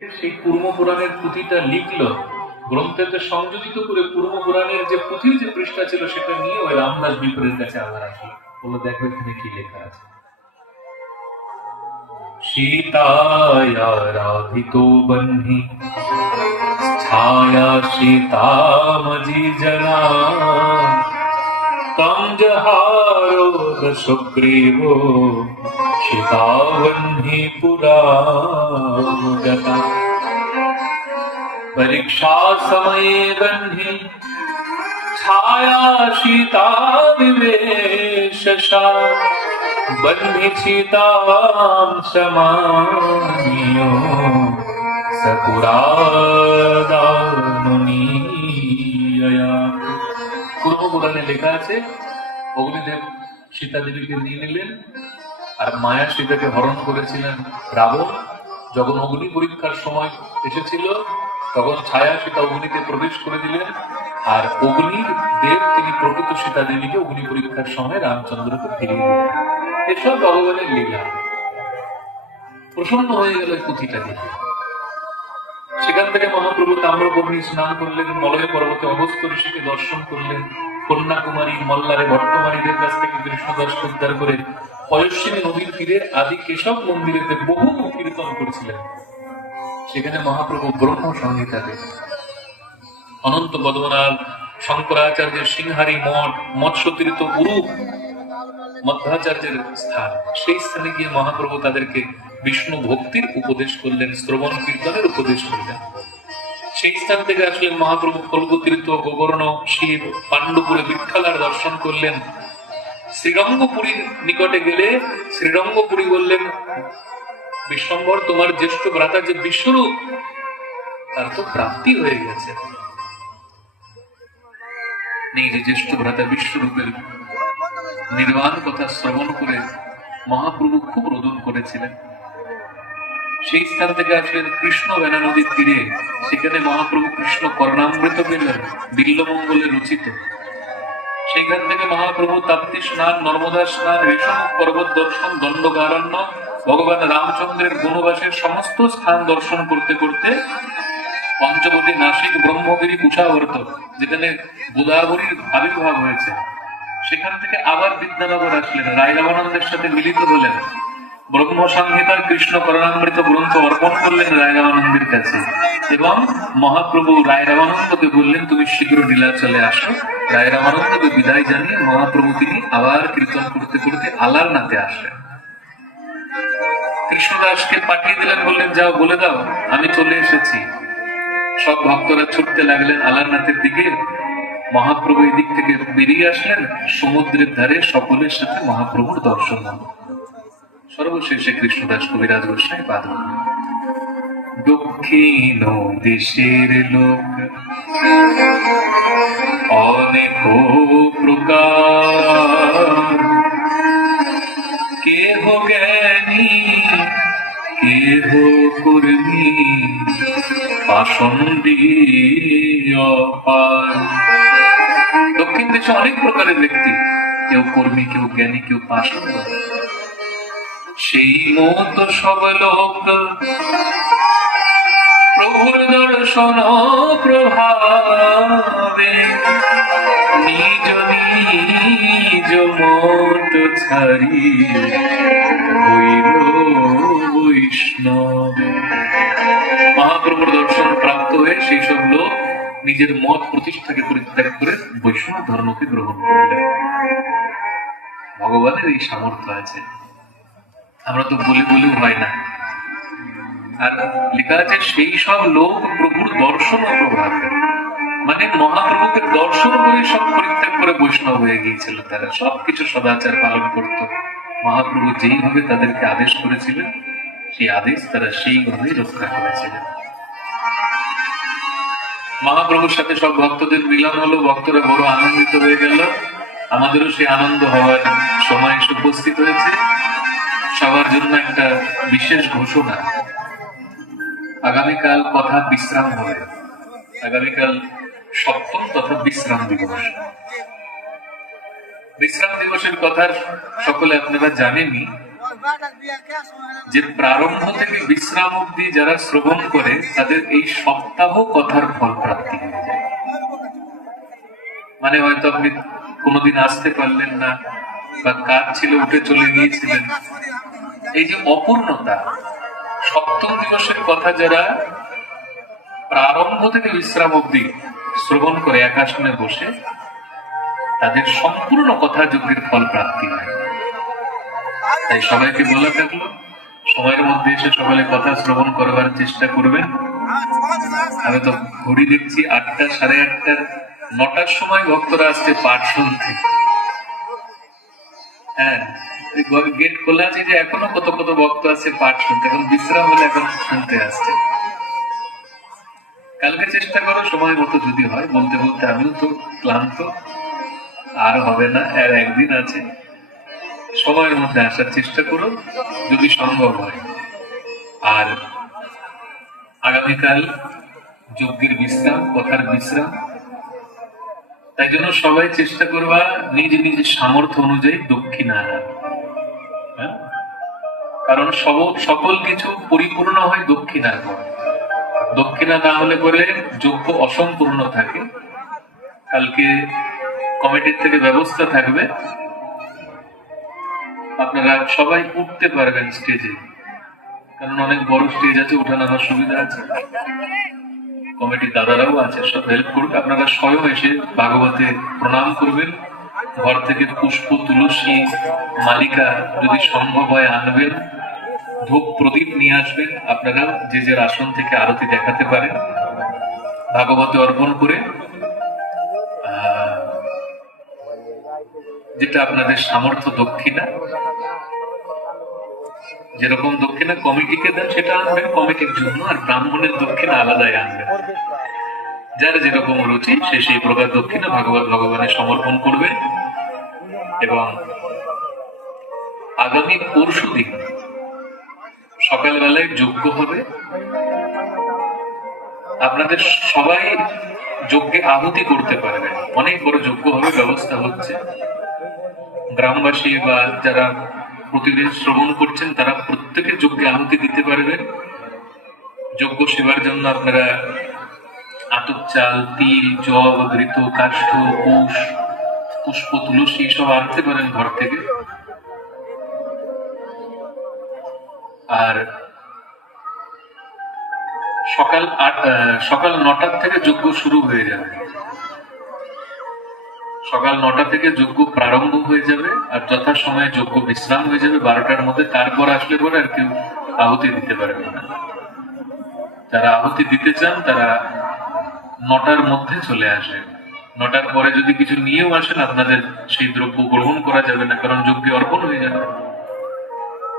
সেই পূর্ব পুরাণের পুঁথিটা লিখলো। গ্রন্থেতে সংযোজিত করে পূর্ব পুরাণের যে পুঁথির যে পৃষ্ঠা ছিল সেটা নিয়ে ওই রামদাস বিপরের কাছে আবার আসলো বলল, দেখো, এখানে কি লেখা আছে? সীতায়া বহ্নি ছায়া সীতামজি জনা তম সুগ্রীব সীতাবহ্নি পুরা গতা परीक्षा समये गन्धि छाया सीता विवेशसा बन्धि सीतां समानियो সপুরাদানুনীয়া পূর্ব পুরাণে লেখা আছে অগ্নিদেব সীতা দেবীকে নিয়ে নিলেন আর মায়া সীতাকে হরণ করেছিলেন রাবণ। যখন অগ্নি পরীক্ষার সময় এসেছিল, তখন ছায়া সীতা অগ্নিতে প্রবেশ করে দিলেন। আর অগ্নির দেব, তিনি প্রকৃত সীতা দেবীকে অগ্নি পরীক্ষার সময় রামচন্দ্রকে ফিরিয়ে দিলেন। এসব ভগবানের লীলা। প্রসন্ন হয়ে গেল পুঁথিটা দেখে। সেখান থেকে মহাপ্রভু তাম্রবর্ণী স্নান করলেন, মলয় পর্বতে অবস্থ ঋষিকে দর্শন করলেন। কন্যাকুমারী মল্লারে বর্তমানীদের কাছ থেকে কৃষ্ণদাস উদ্ধার করে পয়স্বিনী নদীর তীরে আদি কেশব মন্দিরেতে বহু কীর্তন করেছিলেন। সেখানে মহাপ্রভু ব্রহ্ম সংহিতাতে অনন্ত পদ্মনাথ শঙ্করাচার্যের সিংহারি মঠ, মৎস্যতীর্থ গুরু মধ্যাচার্যের স্থান। সেই স্থানে গিয়ে মহাপ্রভু তাদেরকে বিষ্ণু ভক্তির উপদেশ করলেন, শ্রবণ কীর্তনের উপদেশ করলেন। সেই স্থান থেকে আসলেন মহাপ্রভু কল্পতীর্থ গোবর্ণ, শিব, পাণ্ডুপুরে বিঠ্ঠলার দর্শন করলেন। শ্রীরঙ্গপুরীর নিকটে গেলে শ্রীরঙ্গপুরী বললেন, বিশ্বম্বর, তোমার জ্যেষ্ঠ ভ্রাতা যে বিশ্বরূপ, তার তো প্রাপ্তি হয়ে গেছে। যে জ্যেষ্ঠ ভ্রাতা বিশ্বরূপের নির্বাণ কথা শ্রবণ করে মহাপ্রভু খুব রোদন করেছিলেন। সেই স্থান থেকে আসলেন কৃষ্ণ বেনা নদীর তীরে। সেখানে মহাপ্রভু কৃষ্ণ করণামৃত পেলেন বিল্লমঙ্গলে রচিত। সেখান থেকে মহাপ্রভু তাপ্তি স্নান, নর্মদা স্নান রেশম পর্বত দর্শন, দণ্ডকারণ্য, ভগবান রামচন্দ্রের বনবাসের সমস্ত স্থান দর্শন করতে করতে পঞ্চবতী নাসিক, ব্রহ্মগিরি কুশাবর্ত যেখানে গোদাবরীর আবির্ভাব হয়েছে। সেখান থেকে আবার বিদ্যানগর আসলেন। রায় রামানন্দের সাথে মিলিত হলেন। ব্রহ্ম সংহিতার কৃষ্ণ করণামৃত গ্রন্থ অর্পণ করলেন রায় রামানন্দের কাছে। এবং মহাপ্রভু রায় রামানন্দকে বললেন, তুমি শীঘ্র নীলাচলে আসো। বিদায় জানিয়ে মহাপ্রভু তিনি আবার কীর্তন করতে করতে আসলেন। কৃষ্ণদাসকে পাঠিয়ে দিলেন, বললেন, যাও, বলে দাও, আমি চলে এসেছি। সব ভক্তরা ছুটতে লাগলেন আলারনাথের দিকে। মহাপ্রভু এই দিক থেকে বেরিয়ে আসলেন। সমুদ্রের ধারে সকলের সাথে মহাপ্রভুর দর্শন হল। সর্বশেষে কৃষ্ণদাস কবিরাজ গোস্বাই পাদ দক্ষিণ দেশের লোক, অনেক প্রকার। কেহ জ্ঞানী, কেহ কর্মী অপার। দক্ষিণ দেশে অনেক প্রকারের ব্যক্তি, কেউ কর্মী, কেউ জ্ঞানী, কেউ পাষণ্ড সেই মত সব লোক। প্রভুর দর্শন প্রভাবে নিজ নিজ মত ছাড়ি হইল বৈষ্ণব। মহাপ্রভুর দর্শন প্রাপ্ত হয়ে সেই সব লোক নিজের মত প্রতিষ্ঠাকে পরিত্যাগ করে বৈষ্ণব ধর্মকে গ্রহণ করলেন। ভগবানের এই সামর্থ্য আছে। আমরা তো বলে বলেও হয় না। আর লেখা আছে, সেই সব লোক প্রভুর দর্শন ও প্রভাব মানে মহাপ্রভুকে দর্শন করে সব পরিত্যাগ করে বৈষ্ণব হয়ে গিয়েছিল তারা। সবকিছু সদাচার পালন করত। মহাপ্রভু যেইভাবে তাদেরকে আদেশ করেছিলেন, সেই আদেশ তারা সেইভাবেই রক্ষা করেছিলেন। মহাপ্রভুর সাথে সব ভক্তদের মিলন হলো, ভক্তরা বড় আনন্দিত হয়ে গেল। আমাদেরও সেই আনন্দ হওয়ার সময় এসে উপস্থিত হয়েছে। সবার জন্য একটা বিশেষ ঘোষণা। আগামীকাল কথা বিশ্রাম হবে। আগামীকাল সপ্তম তথা বিশ্রাম দিবস। বিশ্রাম দিবসের কথা সকলে আপনারা জানেনই যে প্রারম্ভ থেকে বিশ্রাম অব্দি যারা শ্রবণ করে, তাদের এই সপ্তাহ কথার ফল প্রাপ্তি হয়ে যায়। মানে হয়তো আপনি কোনোদিন আসতে পারলেন না বা কাজ ছিল, উঠে চলে গিয়েছিলেন। এই যে অপূর্ণতা, সপ্তম দিবসের কথা যারা প্রারম্ভ থেকে বিশ্রাম অব্দি শ্রবণ করে একাশনে বসে, তাদের সম্পূর্ণ কথা যজ্ঞের ফল প্রাপ্তি হয়। তাই সবাইকে বলে থাকল, সময়ের মধ্যে এসে সকালে কথা শ্রবণ করবার চেষ্টা করবেন। আমি তো ঘড়ি দেখছি আটটা, সাড়ে আটটার নটার সময় ভক্তরা আসছে পাঠ শুনতে হ্যাঁ গেট খোলা আছে যে এখনও কত কত ভক্ত আছে পাঠ শুনতে, এখন বিশ্রাম হলে এখন শুনতে আসছে। কালকে চেষ্টা করো, সময় মতো যদি হয়, বলতে বলতে আমিও তো ক্লান্ত, আর হবে না, আর একদিন আছে। সময়ের মধ্যে আসার চেষ্টা করো, যদি সম্ভব হয়। আর আগামীকাল যজ্ঞের বিশ্রাম, কথার বিশ্রাম তাই জন্য সবাই চেষ্টা করবা নিজ নিজ সামর্থ্য অনুযায়ী দক্ষিণা হ্যাঁ? কারণ সব, সকল কিছু পরিপূর্ণ হয় দক্ষিণার পর। দক্ষিণা না হলে পরে যোগ্য অসম্পূর্ণ থাকে। কালকে কমিটির থেকে ব্যবস্থা থাকবে। আপনারা সবাই উঠতে পারবেন স্টেজে কারণ অনেক বড় স্টেজ আছে উঠে নামার সুবিধা আছে। কমিটির দাদারাও আছে, সব হেল্প করবে আপনারা স্বয়ং এসে ভাগবতে প্রণাম করবেন। ঘর থেকে পুষ্প, তুলসী মালিকা যদি সম্ভব হয় আনবেন। ধূপ প্রদীপ নিয়ে আসবেন। আপনারা যে যে আসন থেকে আরতি দেখাতে পারেন। ভাগবতে অর্পণ করে যেটা আপনাদের সামর্থ্য দক্ষিণা যেরকম দক্ষিণা কমিটিকে দেন, সেটা আনবেন কমিটির জন্য, আর ব্রাহ্মণের দক্ষিণা আলাদাই আনবেন যার যেরকম রুচি, সে সেই প্রকার দক্ষিণা ভাগবত ভগবানের সমর্পণ করবে। এবং আগামী পরশু দিন সকালবেলায় যোগ্য হবে। আপনাদের সবাই যজ্ঞে আহুতি করতে পারবেন। অনেক বড় যোগ্য হবে, ব্যবস্থা হচ্ছে। গ্রামবাসী বা যারা প্রতিদিন শ্রবণ করছেন, তারা প্রত্যেকে যজ্ঞে আহুতি দিতে পারবেন যজ্ঞ সেবার জন্য আপনারা আতপ চাল, তিল জল ঘৃত, কাষ্ঠ, কুশ, পুষ্প, তুলসী সব আনতে পারেন ঘর থেকে। আর সকাল সকাল নটার থেকে যজ্ঞ শুরু হয়ে যাবে। সকাল নটা থেকে যজ্ঞ প্রারম্ভ হয়ে যাবে আর যথা সময়ে যজ্ঞ বিশ্রাম হয়ে যাবে বারোটার মধ্যে। তারপর আসলে পরে আর কেউ আহুতি দিতে পারবে না। যারা আহুতি দিতে চান, তারা নটার মধ্যে চলে আসে। নটার পরে যদি কিছু নিয়েও আসেন, আপনাদের সেই দ্রব্য গ্রহণ করা যাবে না, কারণ যজ্ঞে অর্পণ হয়ে যাবে।